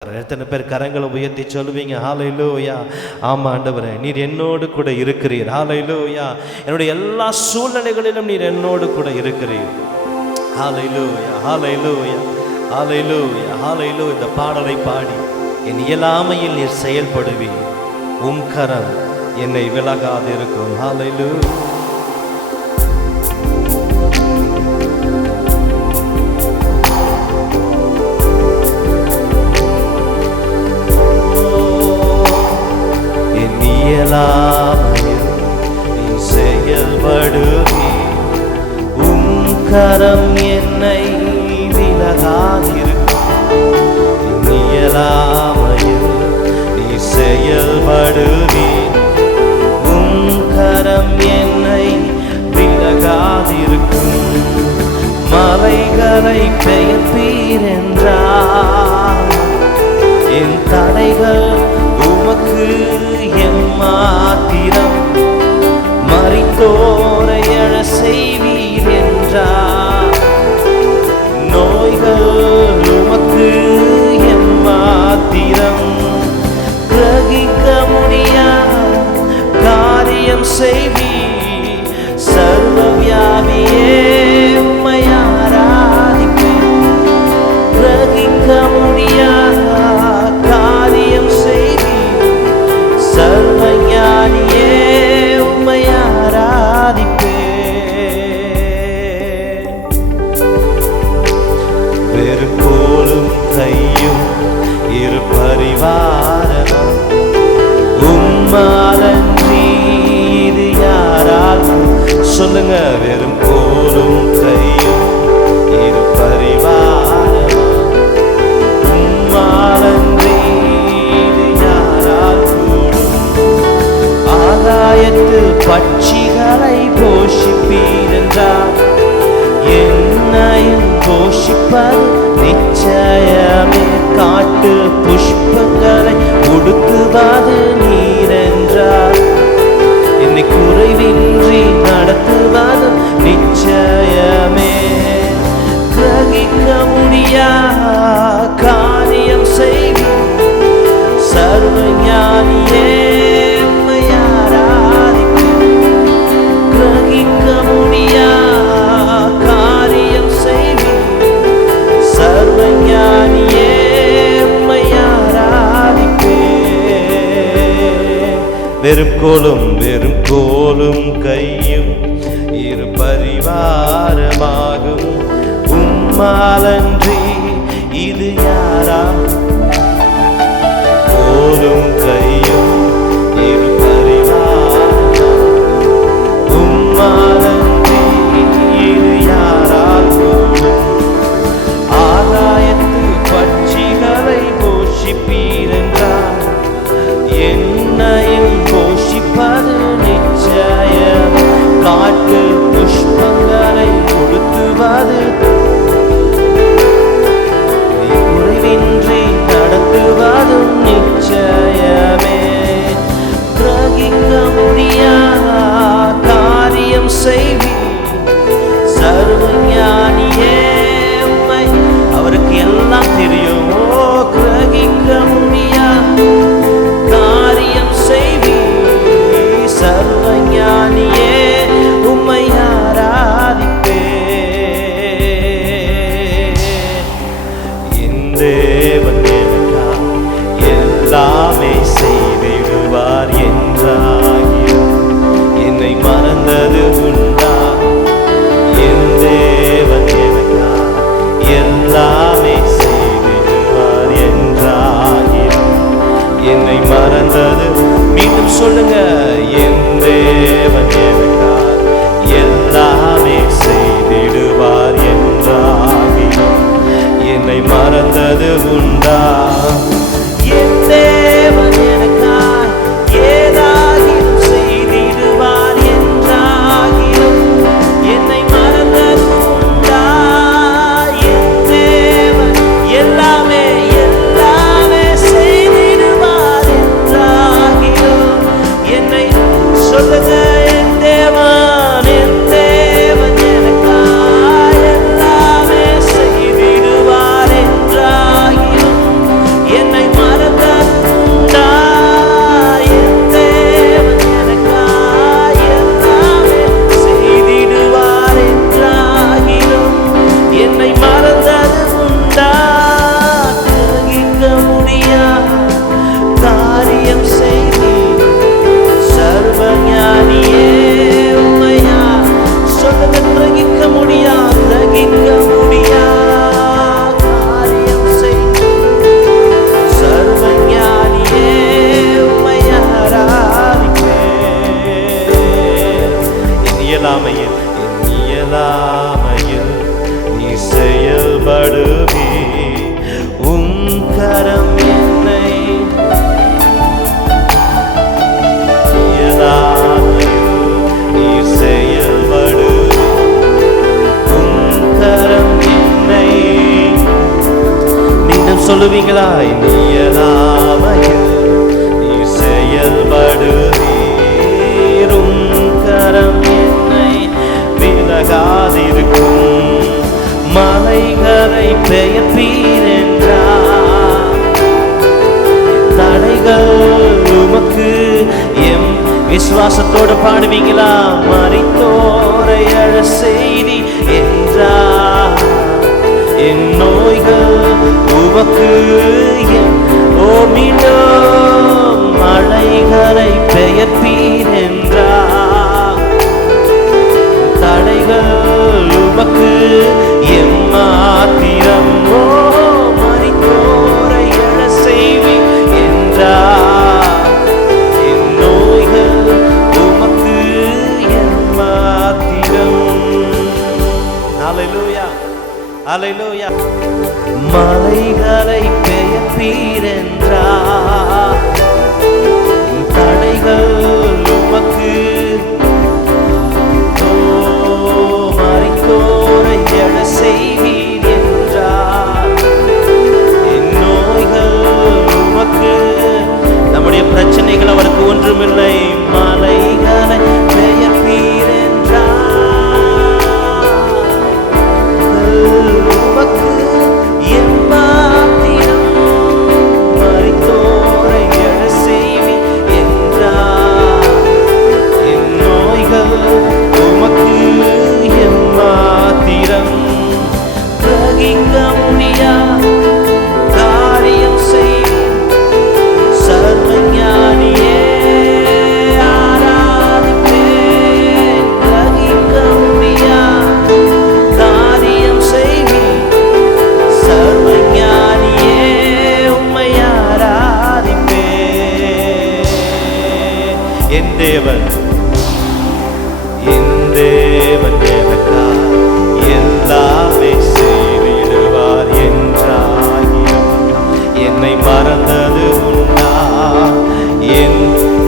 எத்தனை பேர் கரங்களை உயர்த்தி சொல்லுவீங்க ஹல்லேலூயா? ஆமா ஆண்டவரே, நீர் என்னோடு கூட இருக்கிறீர். ஹல்லேலூயா. என்னுடைய எல்லா சூழ்நிலைகளிலும் நீர் என்னோடு கூட இருக்கிறீர். ஹல்லேலூயா, ஹல்லேலூயா, ஹல்லேலூயா, ஹல்லேலூயா. இந்த பாடலை பாடி என் இயலாமையில் நீர் செயல்படுவீர். உம் கரம் என்னை விலகாது இருக்கும். ஹல்லேலூயா. நீ செயல்படுவீர். உம் கரம் என்னை விலகாதிருக்கும். இயலாமையில் நீ செயல்படுவீர். உம் கரம் என்னை விலகாதிருக்கும். மலைகளை பெயர்ப்பீர் என்றார். என் தடைகள் உமக்கு எம்மாத்திரம். மரித்தோரை எழ செய்வீர் என்றார். நோய்கள் உமக்கு எம்மாத்திரம். கிரகிக்க முடியாத காரியம் செய்வீர். சர்வவியாபியே உம்மை ஆராதிப்பேன். கிரகிக்க முடியாத காரியம் செய்வீர். சர்வஞானியே உம்மை ஆராதிப்பேன். வெறுப்போலும் கையும் இரு பரிவாரமும் உம்மாலன்றி இது யாரால்? சொல்லுங்க. வெறும் போலும் கையும் இரு பரிவாரமும் உம்மாலன்றி இது யாரால் கூடும்? ஆகாயத்து பட்சிகளை போஷிப்பீர் என்றார். என்னையும் போஷிப்பது நிச்சயமே. காட்டு புஷ்பங்களை உடுத்துவது நீர் என்றார். என்னை குறைவின்றி நடத்துவது நிச்சயமே. கிரகிக்க முடியாத காரியம் செய்வீர். சர்வஞானியே உம்மை ஆராதிப்பேன். கிரகிக்க முடியாத காரியம் செய்வீர். சர்வஞானியே உம்மை ஆராதிப்பேன். வெறும் கோலும் கையும் இரு பரிவாரமாகும். உம்மாலன்றி இது யாரா? கோலும் கையும் இரு பரிவாரமாகும். உம்மாலன்றி இது யாரால் கூடும்? ஆகாயத்து பட்சிகளை போஷிப்பீர் என்றார். என்னையும் போஷிப்பது நிச்சயம். காட்டு புஷ்பங்களை கொடுத்துவது குறைவின்றி நடத்துவதும் நிச்சயமே. கிரகிக்க முடியாத காரியம் செய்வீர். சர்வஞானியே உம்மை. அவருக்கு எல்லாம் தெரியும். கிரகிக்க முடியாத காரியம் செய்வீர். சர்வஞானியே உம்மை ஆராதிப்பேன். என் தேவன் எனக்காக எல்லாமே செய்திடுவார் என்றாகியும் என்னை மறந்தது உண்டா? என் தேவன் எனக்காக எல்லாமே செய்திடுவார் என்றாகியும் என்னை மறந்தது. மீண்டும் சொல்லுங்க. என் தேவன் எனக்காக எல்லாமே செய்திடுவார் என்றாகியும் என்னை மறந்தது உண்டா? என் தேவன் எனக்காக ஏதாகிலும் செய்திடுவார் என்றாகிலும் என்னை மறந்தது உண்டா? என் தேவன் எல்லாமே செய்திடுவார் என்றாகிலும் என்னை சொல்லுங்க. என் தேவன் எனக்காக எல்லாமே செய்திடுவார் என்றாகிலும் என்னை சொல்லுவீங்களா? நீயலாமையில் நீ செயல்படுவீரும் கரம் என்னை விலகாதிருக்கும். மலைகளை பெயர்ப்பீர் என்றார், தடைகள் உமக்கு எம் விசுவாசத்தோடு பாடுவீங்களா? மரித்தோரை அழ செய்தி என்றார், என் நோய்கள் உமக்கு மீண்டும் மலைகளை பெயர்ப்பீர் என்றார், தடைகள் உமக்கு எம்மாத்திரம். மரித்தோரை எழ செய்வி என்றார், என் நோய்கள் உமக்கு எம்மாத்திரம். ஹல்லேலூயா, ஹல்லேலூயா. மலைகளை பெயர்ப்பீர் என்றார், தடைகள் உமக்கு மரித்தோரை எழ செய்வீர் என்றார், என் நோய்கள் உமக்கு. நம்முடைய பிரச்சனைகள் அவருக்கு ஒன்றுமில்லை. மலைகளை பெயர்ப்பீர் என்றார், உமக்கு எம்மாத்திரம். மரித்தோரை எழ செய்வீர் என்றார், என் நோய்கள் உமக்கு எம்மாத்திரம். கிரகிக்க முடியா காரியம் செய்யும் சர்வஞானியே ஆராதிப்பேன். கிரகிக்க முடியா காரியம் செய்யும் சர்வஞானியே உம்மை ஆராதிப்பேன். என் தேவன், என் தேவன் எனக்காய் எல்லாமே செய்திடுவார் என்றாகியும் என்னை மறந்தது உண்டா?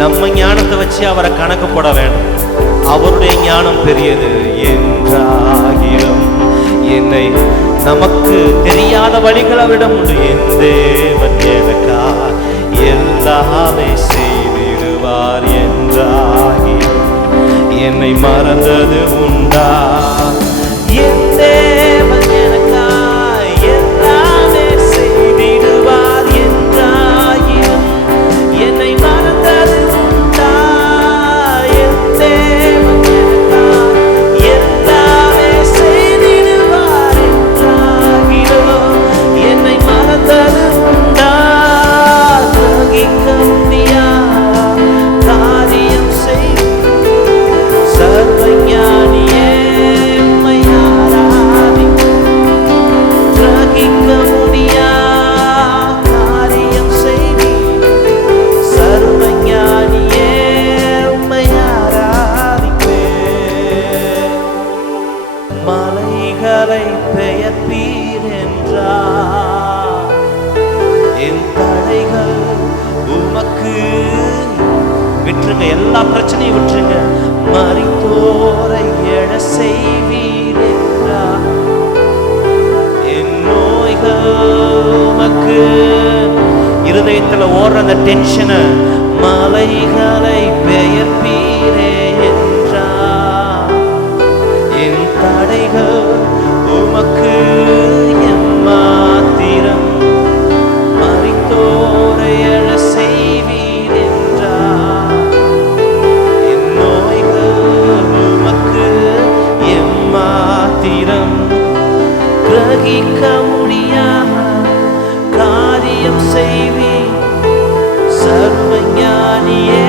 நம்ம ஞானத்தை வச்சு அவரை கணக்கு போட வேண்டாம், அவருடைய ஞானம் பெரியது. என்றாகிலும் என்னை நமக்கு தெரியாத வழிகள் அவரிடம் உண்டு. என் தேவன் எனக்காய் எல்லாமே செய்திடுவார் என்றாகியும் என்னை மறந்தது உண்டா? என் தேவன் எனக்காய் எல்லாமே செய்திடுவார் என்றாகிலும் என்னை மறந்தது உண்டா? என் தேவன் எனக்காய் எல்லாமே செய்திடுவார் என்றாகிலும் என்னை மறந்தது உண்டா? கிரகிக்க முடியா காரியம் செய்யும் சர்வஞானியே உம்மை ஆராதிப்பேன். கிரகிக்க முடியா காரியம் செய்வீர் சர்வஞானியே உம்மை ஆராதிப்பேன். மலைகளை பெயர்ப்பீர் என்றார், என் தடைகள் உமக்கு. விட்டுருங்க, எல்லா பிரச்சனையும் விட்டுருங்க. மரித்தோரை எழ செய்வீர் என்றார், என் நோய்கள் உமக்கு. இருதயத்தில் ஓடுற அந்த டென்ஷனை மலைகளை பெயர்ப்பீரே என்றார், என் தடைகள் உமக்கு எம்மாத்திரம். மரித்தோரை எழ செய்வீர் என்றார், என் நோய்கள் உமக்கு எம்மாத்திரம். கிரகிக்க முடியாத காரியம் செய்வீர் சர்வஞானியே